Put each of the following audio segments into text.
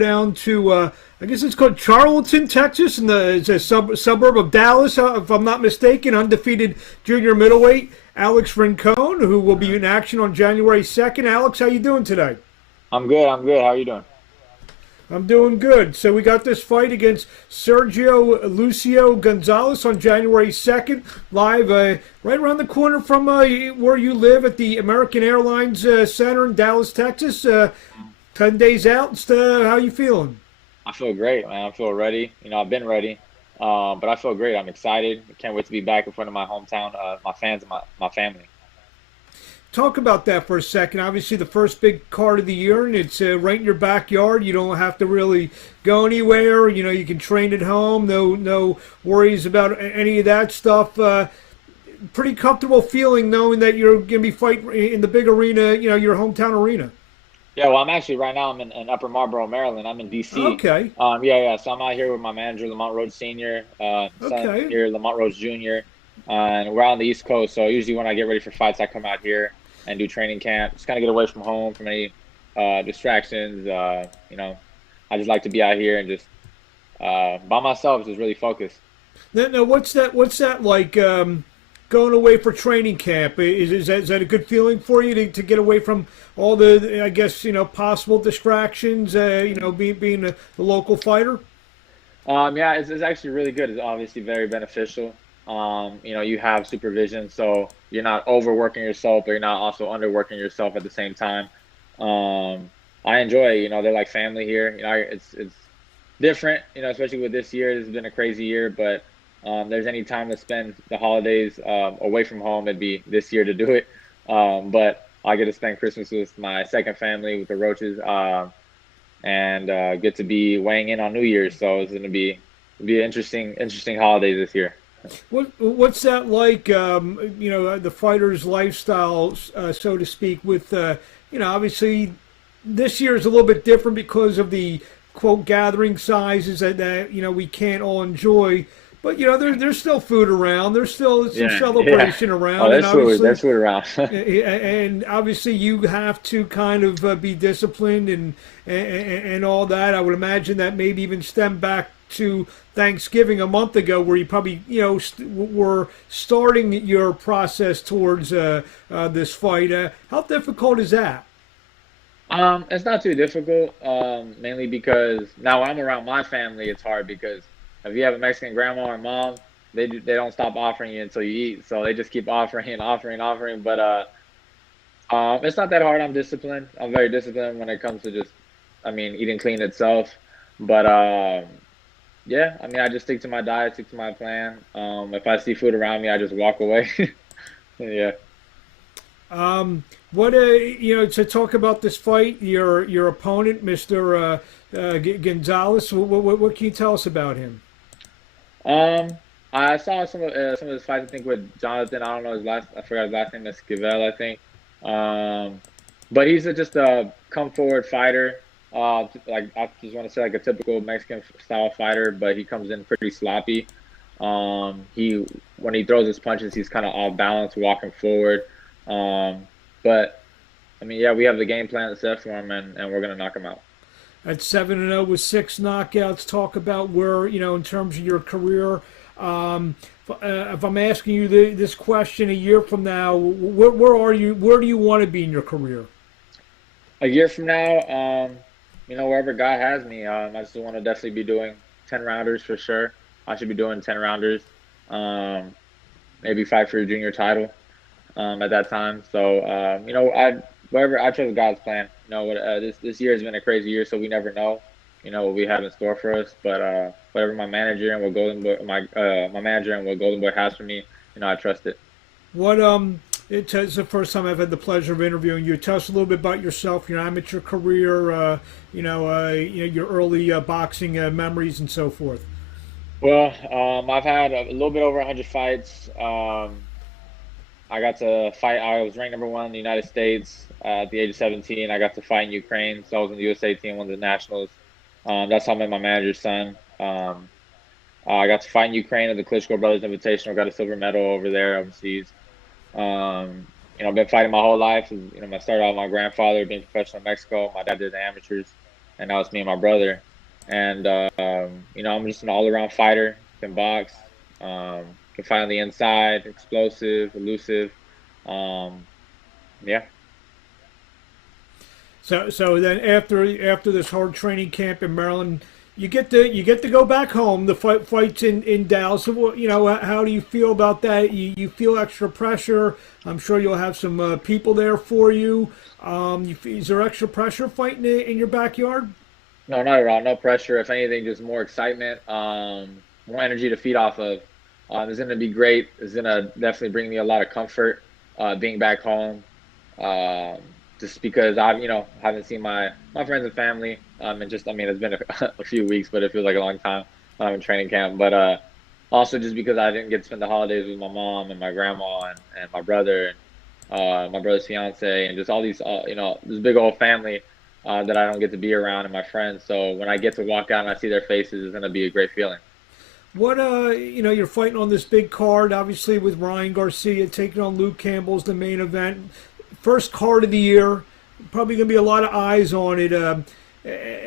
down to I guess it's called Charlton, Texas, and it's a suburb of Dallas, if I'm not mistaken. Undefeated junior middleweight Alex Rincon, who will be in action on January 2nd. Alex, how you doing today? I'm good. I'm good. How are you doing? I'm doing good. So we got this fight against Sergio Lucio Gonzalez on January 2nd, live right around the corner from where you live at the American Airlines Center in Dallas, Texas. 10 days out. How you feeling? I feel great, man. I feel ready. I've been ready, but I feel great. I'm excited. I can't wait to be back in front of my hometown, my fans, and my family. Talk about that for a second. Obviously, the first big card of the year, and it's right in your backyard. You don't have to really go anywhere. You can train at home. No worries about any of that stuff. Pretty comfortable feeling knowing that you're going to be fighting in the big arena. Your hometown arena. Yeah, well, I'm actually right now. I'm in Upper Marlboro, Maryland. I'm in DC. Okay. Yeah. So I'm out here with my manager, Lamont Rhodes Senior, son Okay. here, Lamont Rhodes Junior, and we're out on the East Coast. So usually when I get ready for fights, I come out here and do training camp. Just kind of get away from home, from any distractions. I just like to be out here and just by myself, just really focus. Now, what's that like? Going away for training camp, is that a good feeling for you to get away from all the, I guess, possible distractions? Being the local fighter. Yeah, it's actually really good. It's obviously very beneficial. You have supervision, so you're not overworking yourself, but you're not also underworking yourself at the same time. I enjoy it. They're like family here. It's different. Especially with this year. It's been a crazy year, but there's any time to spend the holidays away from home, it'd be this year to do it. But I get to spend Christmas with my second family, with the Roaches, and get to be weighing in on New Year's. So it's going to be an interesting holiday this year. What's that like? The fighter's lifestyle, so to speak. With obviously, this year is a little bit different because of the quote gathering sizes that we can't all enjoy. But there's still food around. There's still some Yeah, yeah. celebration Oh, around, and there's food. obviously, There's food around. and obviously you have to kind of be disciplined and all that. I would imagine that maybe even stem back to Thanksgiving a month ago, where you probably were starting your process towards this fight. How difficult is that? It's not too difficult. Mainly because now when I'm around my family, it's hard because if you have a Mexican grandma or mom, they don't stop offering you until you eat. So they just keep offering and offering and offering. But it's not that hard. I'm disciplined. I'm very disciplined when it comes to just, eating clean itself. But yeah, I just stick to my diet, stick to my plan. If I see food around me, I just walk away. Yeah. What to talk about this fight, your opponent, Mister Gonzalez. What can you tell us about him? I saw some of his fights. I think with Jonathan. I don't know his last. I forgot his last name. Esquivel, I think. But he's just a come forward fighter. Like I just want to say like a typical Mexican style fighter, but he comes in pretty sloppy. He when he throws his punches, he's kind of off balance, walking forward. But yeah, we have the game plan set for him, and we're gonna knock him out. At 7-0 with six knockouts. Talk about where in terms of your career. If I'm asking you this question a year from now, where are you? Where do you want to be in your career? A year from now, wherever God has me, I just want to definitely be doing 10 rounders for sure. I should be doing 10 rounders. Maybe fight for a junior title at that time. So I trust God's plan. This year has been a crazy year, so we never know, what we have in store for us. But whatever my manager and what Golden Boy, my manager and what Golden Boy has for me, I trust it. What it's the first time I've had the pleasure of interviewing you. Tell us a little bit about yourself, your amateur career, your early boxing memories and so forth. Well, I've had a little bit over 100 fights. I got to fight. I was ranked number one in the United States at the age of 17. I got to fight in Ukraine, so I was in the USA team, won the nationals. That's how I met my manager's son. I got to fight in Ukraine at the Klitschko Brothers Invitational. Got a silver medal over there overseas. I've been fighting my whole life. I started out with my grandfather being professional in Mexico. My dad did the amateurs. and now it's me and my brother. And I'm just an all-around fighter. Can box, can fight on the inside, explosive, elusive. Um, yeah. So then after this hard training camp in Maryland, you get to go back home. The fights in Dallas. So how do you feel about that? You feel extra pressure. I'm sure you'll have some people there for you. Is there extra pressure fighting in your backyard? No, not at all. No pressure. If anything, just more excitement, more energy to feed off of. It's going to be great. It's going to definitely bring me a lot of comfort being back home. Um, just because haven't seen my friends and family. And just, I mean, it's been a few weeks, but it feels like a long time in training camp. But also just because I didn't get to spend the holidays with my mom and my grandma and my brother and my brother's fiance and just all these, this big old family that I don't get to be around and my friends. So when I get to walk out and I see their faces, it's gonna be a great feeling. What you're fighting on this big card, obviously with Ryan Garcia taking on Luke Campbell's the main event, first card of the year. Probably going to be a lot of eyes on it.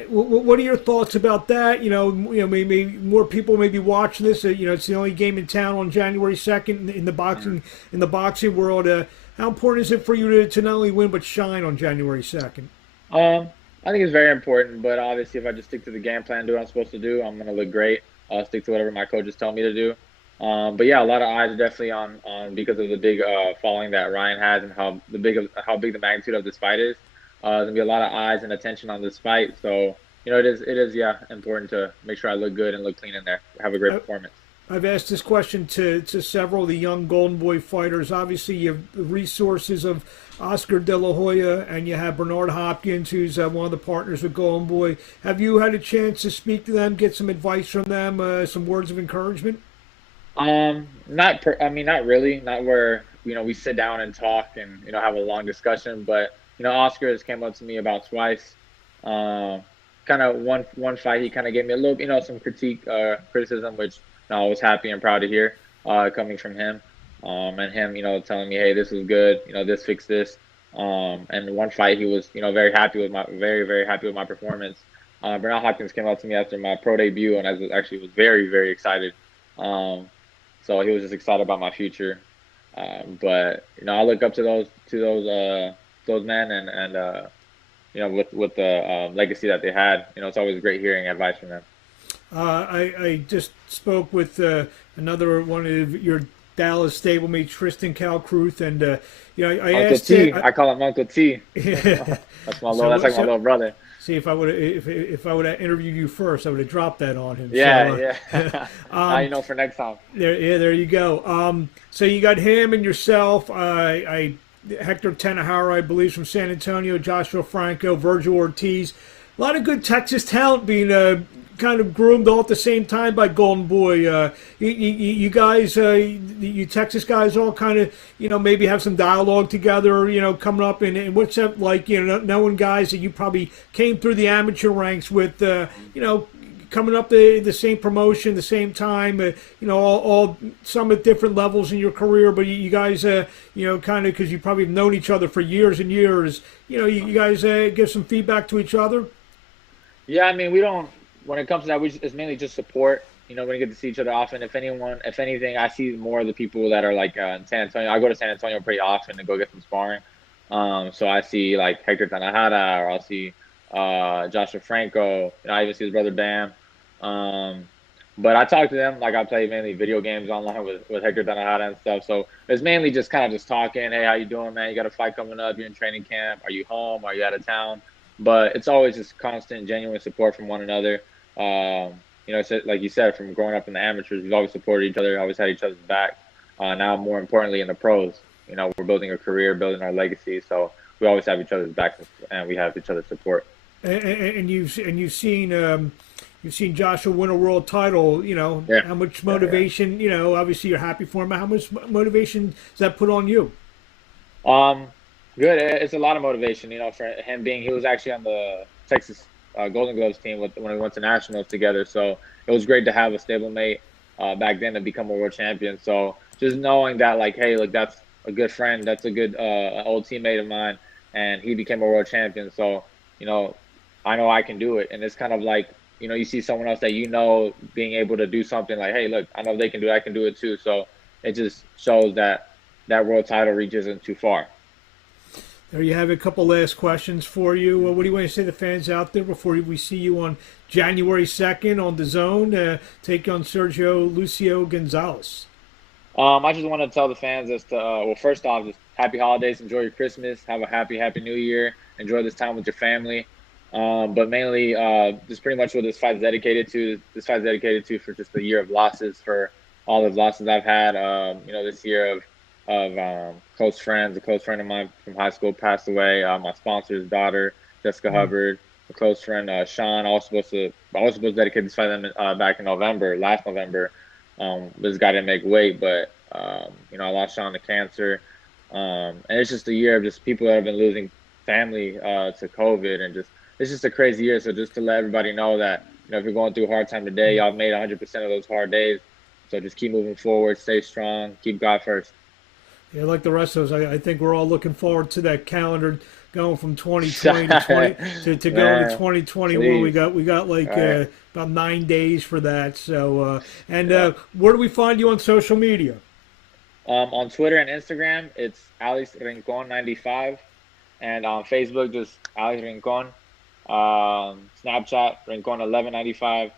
What are your thoughts about that? Maybe more people may be watching this. It's the only game in town on January 2nd in the boxing world. How important is it for you to not only win but shine on January 2nd? I think it's very important, but obviously, if I just stick to the game plan, do what I'm supposed to do, I'm gonna look great. I'll stick to whatever my coaches tell me to do. But yeah, a lot of eyes are definitely on because of the big following that Ryan has and how big the magnitude of this fight is. There's gonna be a lot of eyes and attention on this fight, so it is yeah important to make sure I look good and look clean in there, have a great I, performance. I've asked this question to several of the young Golden Boy fighters. Obviously, you have the resources of Oscar De La Hoya, and you have Bernard Hopkins, who's one of the partners with Golden Boy. Have you had a chance to speak to them, get some advice from them, some words of encouragement? I mean, not really, not where we sit down and talk and have a long discussion, but Oscar has came up to me about twice. Um, Kind of one fight, he kind of gave me a little, some criticism, which I was happy and proud to hear, coming from him. And him, telling me, hey, this is good, this fix this. And one fight, he was, very, very happy with my performance. Bernal Hopkins came up to me after my pro debut, and was very, very excited. Um, so he was just excited about my future. But I look up to those men, and with the legacy that they had, it's always great hearing advice from them. I just spoke with another one of your Dallas stablemates, Tristan Calcruth, and I Uncle asked him. T, I call him Uncle T. Yeah. That's like my little brother. See, if I would have interviewed you first, I would have dropped that on him. Yeah, So, yeah. Now you know for next time. there you go. So you got him and yourself. Hector Tanahara, I believe, from San Antonio. Joshua Franco, Virgil Ortiz. A lot of good Texas talent being kind of groomed all at the same time by Golden Boy. You guys, you Texas guys, all kind of maybe have some dialogue together. Coming up and what's that like? Knowing guys that you probably came through the amateur ranks with. Coming up the same promotion, the same time, all some at different levels in your career, but you guys, kind of because you probably have known each other for years and years, you guys give some feedback to each other. Yeah, I mean, we don't. When it comes to that, it's mainly just support. We get to see each other often. If anything, I see more of the people that are like in San Antonio. I go to San Antonio pretty often to go get some sparring. So I see like Hector Tanahara, or I'll see Joshua Franco. I even see his brother Bam. But I talk to them like I play mainly video games online with Hector Tanahara and stuff. So it's mainly just kind of just talking. Hey, how you doing, man? You got a fight coming up? You're in training camp? Are you home? Are you out of town? But it's always just constant, genuine support from one another. It's like you said, from growing up in the amateurs, we've always supported each other, always had each other's back. Now, more importantly, in the pros, we're building a career, building our legacy. So we always have each other's back, and we have each other's support. And you've seen Joshua win a world title. Yeah. How much Yeah, yeah. motivation? Obviously you're happy for him. But how much motivation does that put on you? Um, Good. It's a lot of motivation, for him being. He was actually on the Texas Golden Gloves team when we went to nationals together. So it was great to have a stablemate back then to become a world champion. So just knowing that, like, hey, look, that's a good friend, that's a good old teammate of mine, and he became a world champion. So, I know I can do it. And it's kind of like, you see someone else that being able to do something like, hey, look, I know they can do it, I can do it too. So it just shows that that world title reach isn't too far. There you have it. A couple last questions for you. What do you want to say to the fans out there before we see you on January 2nd on the Zone, take on Sergio Lucio Gonzalez? I just want to tell the fans as to, well, first off, just happy holidays, enjoy your Christmas, have a happy New Year, enjoy this time with your family. But mainly, just pretty much what this fight's dedicated to. This fight's dedicated to for just a year of losses, for all the losses I've had. This year of close friends. A close friend of mine from high school passed away. My sponsor's daughter, Jessica Hubbard. A close friend, Sean. I was supposed to dedicate this fight back in last November. This guy didn't make weight, but I lost Sean to cancer. And it's just a year of just people that have been losing family to COVID, and it's just a crazy year. So just to let everybody know that if you're going through a hard time today, y'all made 100% of those hard days. So just keep moving forward, stay strong, keep God first. Yeah, like the rest of us, I think we're all looking forward to that calendar going from 2020 to going to 2021. Please. We got like Right. about 9 days for that. So where do we find you on social media? On Twitter and Instagram, it's Alex Rincon 95, and on Facebook, just Alex Rincon. Snapchat Rincon 1195.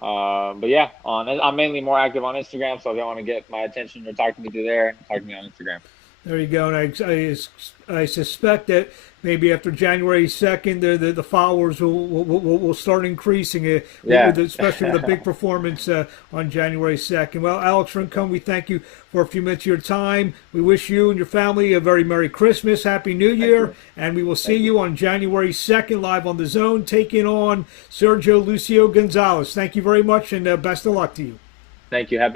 But yeah, I'm mainly more active on Instagram, so if you want to get my attention or talk to me through there, talk to me on Instagram. There you go. And I suspect that maybe after January 2nd, the followers will start increasing, Yeah. especially with a big performance on January 2nd. Well, Alex Rincon, we thank you for a few minutes of your time. We wish you and your family a very Merry Christmas, Happy New Year, and we will see you on January 2nd live on the Zone, taking on Sergio Lucio Gonzalez. Thank you very much, and best of luck to you. Thank you. Happy